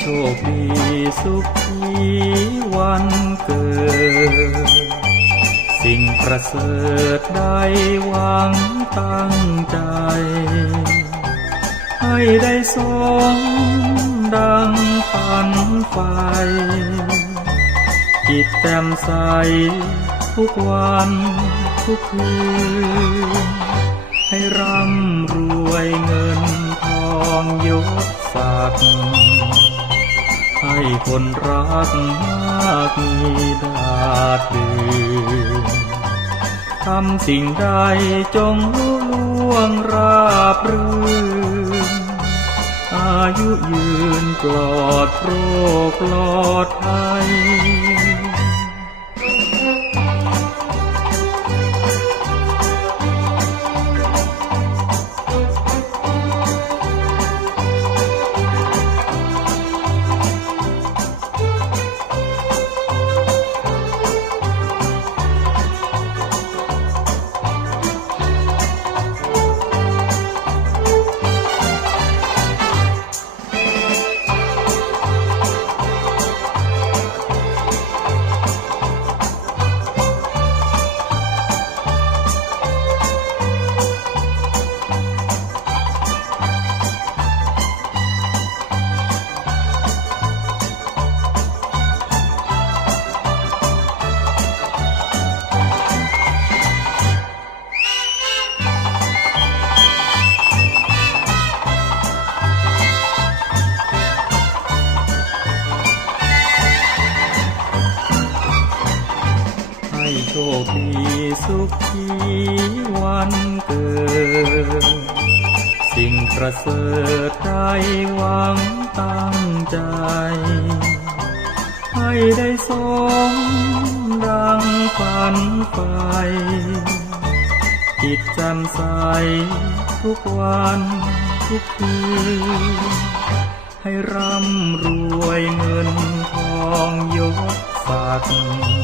โชคดีสุขีวันเกิด สิ่งประเสริฐได้หวังตั้งใจ ให้ได้สมดังฝันไฟจิตแจ่มใสทุกวันทุกคืนให้ร่ำ ให้คนรักมากมีดาดดืนทำสิ่งใดจงลุล่วงราบรื่น อายุยืนปลอดโรคปลอดภัย ชคดีสุขีวันเกิด สิ่งประเสริฐได้หวังตั้งใจ ให้ได้สมดังฝันไฟจิตแจ่มใสทุกวันทุกคืนให้ร่ำรวยเงินทองยศศักดิ์